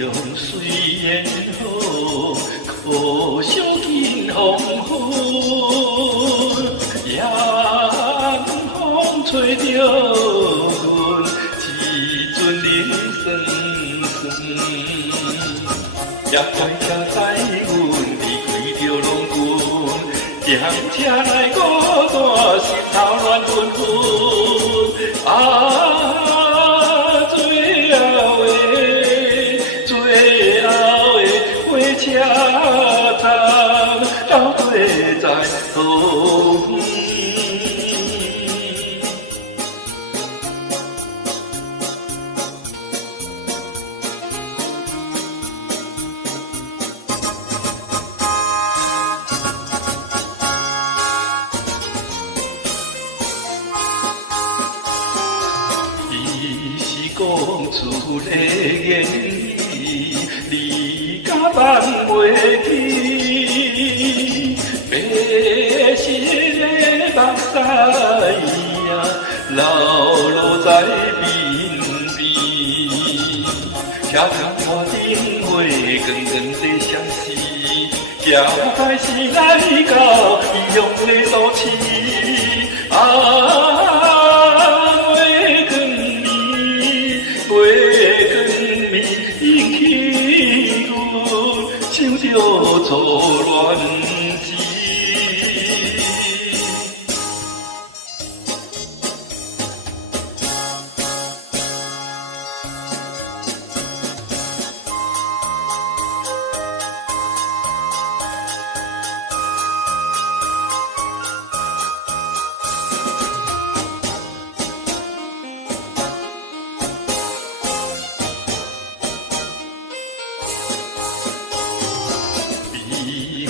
中虽然好，可惜见黄昏，夜风吹着阮，一阵冷酸酸。也怪车载阮离开着龙群，点车来孤单，心头乱纷纷。最后的火车站，到底在何方？讲出个言语，你甲放袂记，白色的目屎啊，流落在面边。车窗看顶月光光在闪烁，行开始来到异乡的都市。想着初恋时，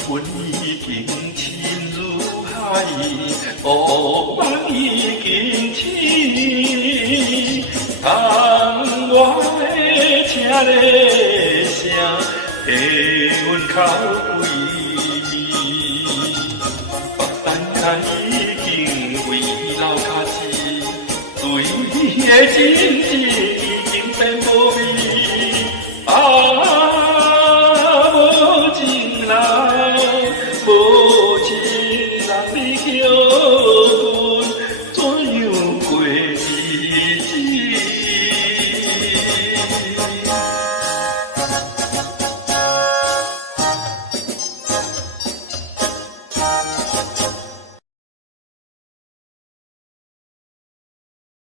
魂已经深如海，乌梦已经醒。窗外的车铃声，替阮哭归暝。北山脚已经为老脚痴，对你的情字已经变无味。无情人，你叫